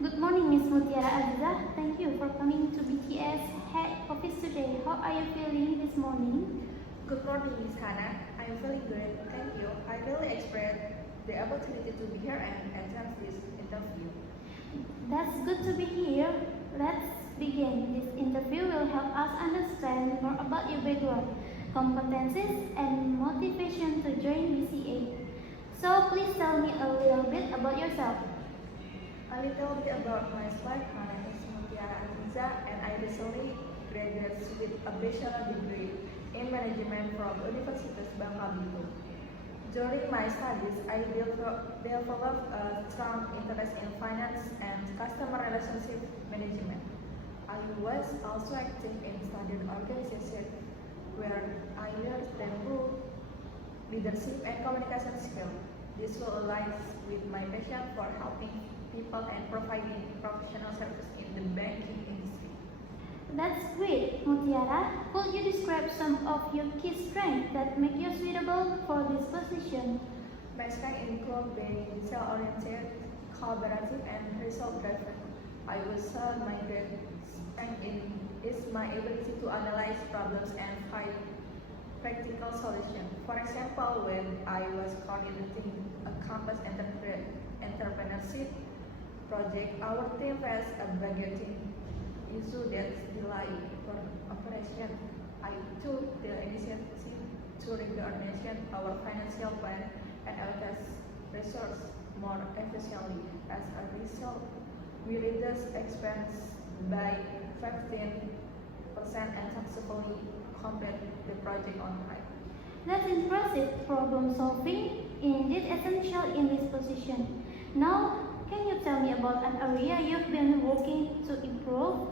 Good morning, Miss Mutiara Aziza. Thank you for coming to BTS head office today. How are you feeling this morning? Good morning, Miss Hannah. I'm feeling good, thank you. I really appreciate the opportunity to be here and attend this interview. That's good to be here. Let's begin. This interview will help us understand more about your background, competencies, and motivation to join BCA. So please tell me a little bit about yourself. A little bit about myself. My name is Mutiara Aziza and I recently graduated with a bachelor degree in management from Universitas Bangka Belitung. During my studies, I developed a strong interest in finance and customer relationship management. I was also active in student organizations where I learned the role, leadership, and communication skills. This will align with my passion for helping people and providing professional service in the banking industry. That's great, Mutiara. Could you describe some of your key strengths that make you suitable for this position? My strengths include being detail-oriented, collaborative, and result-driven. I would say my great strength is my ability to analyze problems and find practical solutions. For example, when I was coordinating a campus entrepreneurship project, our team faced a budgeting issue that delayed operation. I took the initiative to reorganize our financial plan and allocate resources more efficiently. As a result, we reduced expense by 15% and successfully completed the project on time. That's impressive. Problem solving indeed essential in this position. Now, can you tell me about an area you've been working to improve?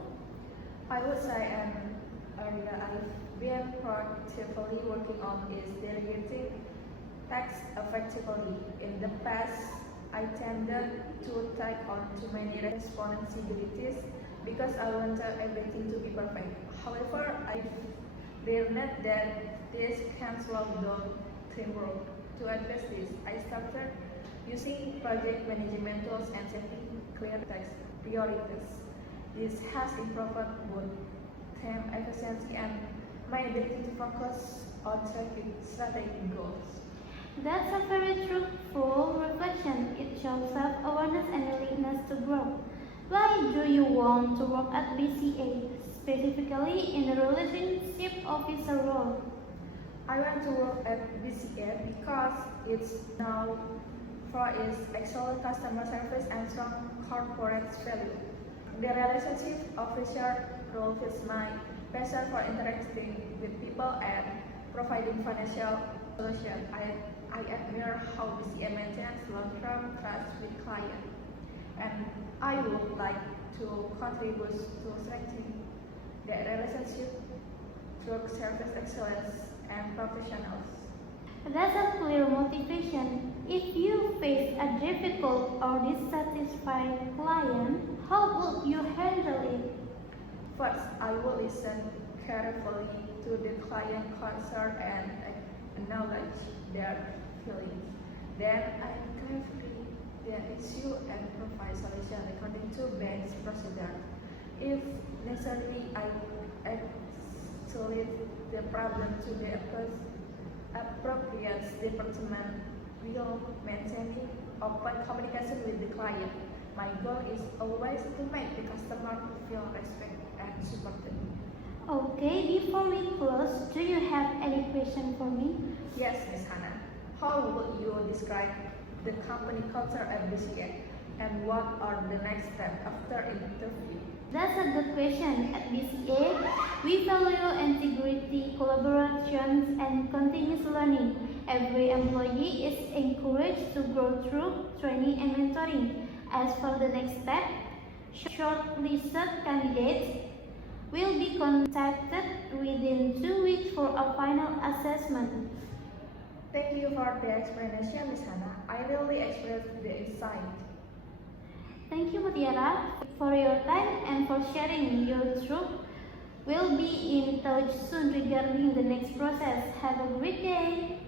I would say an area I've been proactively working on is delegating tasks effectively. In the past, I tended to take on too many responsibilities because I wanted everything to be perfect. However, I've learned that this can slow down teamwork. To address this, I started using project management tools and setting clear task priorities. This has improved both team efficiency and my ability to focus on strategic goals. That's a very truthful reflection. It shows self-awareness and willingness to grow. Why do you want to work at BCA, specifically in the relationship officer role? I want to work at BCA because it's known for its excellent customer service and strong corporate value. The relationship officer role fits my passion for interacting with people and providing financial solutions. I admire how BCA maintains long-term trust with clients, and I would like to contribute to strengthening the relationship through service excellence and professionals. That's a clear motivation. If you face a difficult or dissatisfied client, how would you handle it? First, I will listen carefully to the client concern and acknowledge their feelings. Then I clarify the issue and provide solution according to bank's procedure. If necessary, I escalate the problem to the appropriate department while maintaining open communication with the client. My goal is always to make the customer feel respected and supported. Okay, before we close, do you have any question for me? Yes, Ms. Hannah. How would you describe the company culture at BCA and what are the next steps after interview? That's a good question. At BCA, we value integrity, collaborations, and continuous learning. Every employee is encouraged to grow through training and mentoring. As for the next step, shortlisted candidates will be contacted within 2 weeks for a final assessment. Thank you for the explanation, Ms. Hannah. I really appreciate the insight. Thank you, Mutiara, for your time and for sharing your truth. We'll be in touch soon regarding the next process. Have a great day.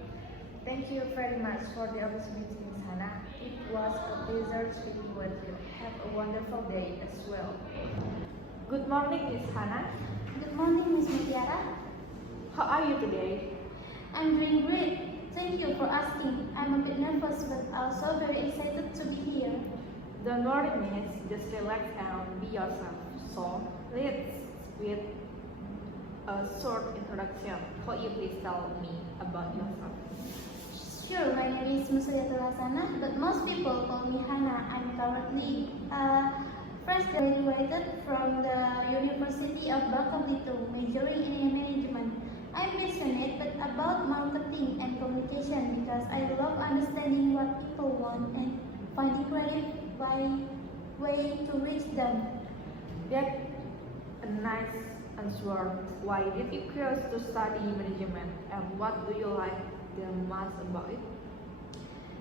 Thank you very much for the opportunity, Ms. Hannah. was a pleasure speaking with you. Have a wonderful day as well. Good morning, Miss Hannah. Good morning, Ms. Mutiara. How are you today? I'm doing great. Thank you for asking. I'm a bit nervous but also very excited to be here. Don't worry, Miss. Just relax and be yourself. So, let's with a short introduction. Could you please tell me about yourself? Sure, my name is Muslia Tulasana, but most people call me Hannah. I'm currently fresh graduated from the University of Bangkok, majoring in management. I'm passionate about marketing and communication because I love understanding what people want and finding creative way to reach them. That's a nice answer. Why did you choose to study management, and what do you like the most about it?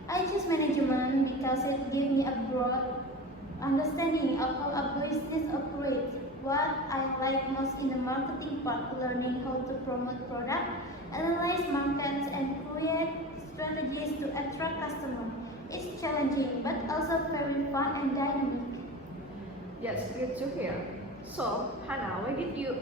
I choose management because it gives me a broad understanding of how a business operates. What I like most in the marketing part, learning how to promote product, analyze markets, and create strategies to attract customers. It's challenging, but also very fun and dynamic. That's good to hear. So, Hannah, why did you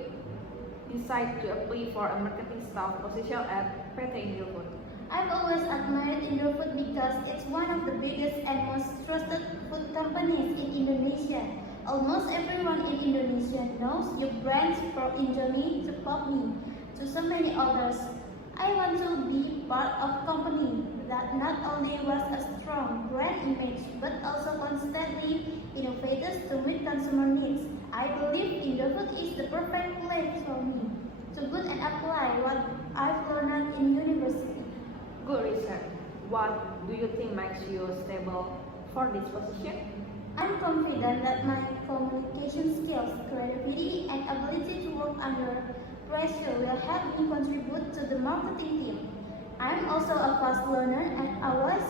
decide to apply for a marketing staff position at PT Indofood? I've always admired Indofood because it's one of the biggest and most trusted food companies in Indonesia. Almost everyone in Indonesia knows your brands from Indomie to Popme to so many others. I want to be part of a company that not only was a strong brand image but also constantly innovates to meet consumer needs. I believe Indofood is the perfect place for me to go and apply what I've learned in university. Good research. What do you think makes you stable for this position? I'm confident that my communication skills, creativity, and ability to work under pressure will help me contribute to the marketing team. I'm also a fast learner and always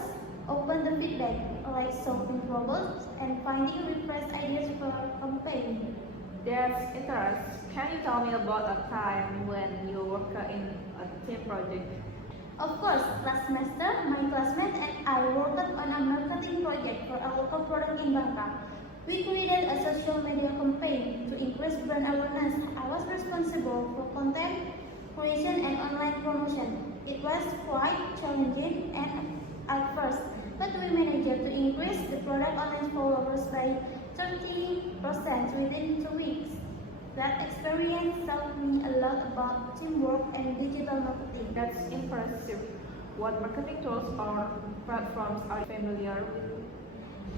open to feedback, like solving problems and finding refresh ideas for a campaign. That's interesting. Can you tell me about a time when you worked in a team project? Of course, last semester, my classmate and I worked on a marketing project for a local product in Bangkok. We created a social media campaign to increase brand awareness. I was responsible for content creation and online promotion. It was quite challenging at first, but we managed to increase the product online followers by 30% within 2 weeks. That experience taught me a lot about teamwork and digital marketing. That's impressive. What marketing tools or platforms are you familiar with?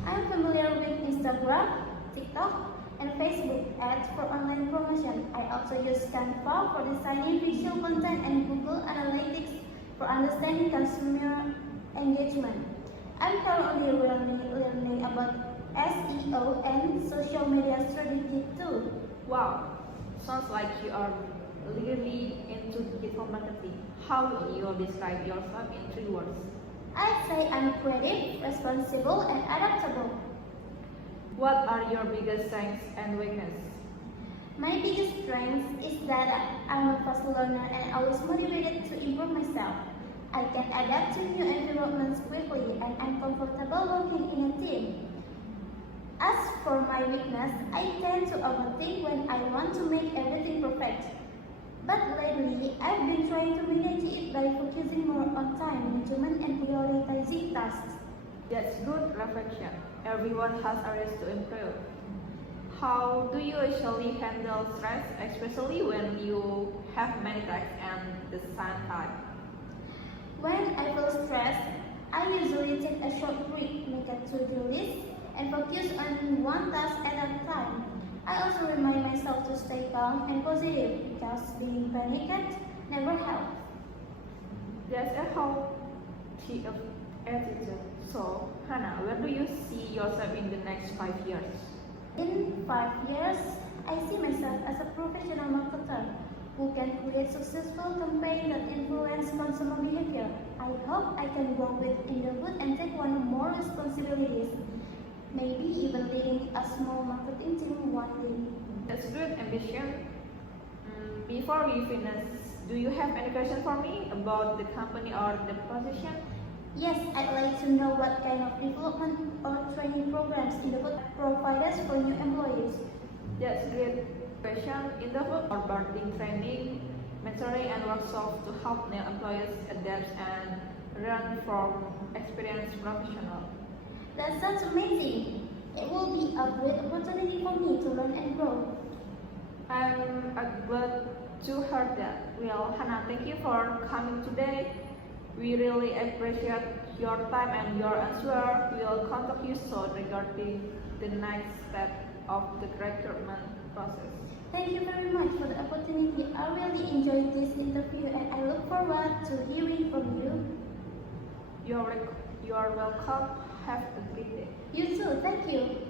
I'm familiar with Instagram, TikTok, and Facebook ads for online promotion. I also use Canva for designing visual content and Google Analytics for understanding consumer engagement. I'm currently learning about SEO and social media strategy too. Wow, sounds like you are really into digital marketing. How will you describe yourself in 3 words? I'd say I'm creative, responsible, and adaptable. What are your biggest strengths and weaknesses? My biggest strength is that I'm a fast learner and always motivated to improve myself. I can adapt to new environments quickly and I'm comfortable working in a team. As for my weakness, I tend to overthink when I want to make everything perfect. But lately, I've been trying to manage it by focusing more on time management and prioritizing tasks. That's good reflection. Everyone has areas to improve. How do you usually handle stress, especially when you have many tasks at the same time? When I feel stressed, I usually take a short break, make a to-do list, and focus on one task at a time. I also remind myself to stay calm and positive because being panicked never helps. That's a healthy attitude. So, Hannah, where do you see yourself in the next 5 years? In 5 years, I see myself as a professional marketer who can create successful campaigns that influence consumer behavior. I hope I can work with Indofood and take on more responsibilities, maybe even leading a small marketing team one day. That's good ambition. Before we finish, do you have any question for me about the company or the position? Yes, I'd like to know what kind of development or training programs Indofood provides for new employees. That's a great question. Indofood or boarding training, mentoring and workshops to help new employees adapt and learn from experienced professionals. That sounds amazing. It will be a great opportunity for me to learn and grow. I'm glad to hear that. Well, Hannah, thank you for coming today. We really appreciate your time and your answer. We will contact you soon regarding the next step of the recruitment process. Thank you very much for the opportunity. I really enjoyed this interview and I look forward to hearing from you. You are welcome. Have a great day. You too, thank you.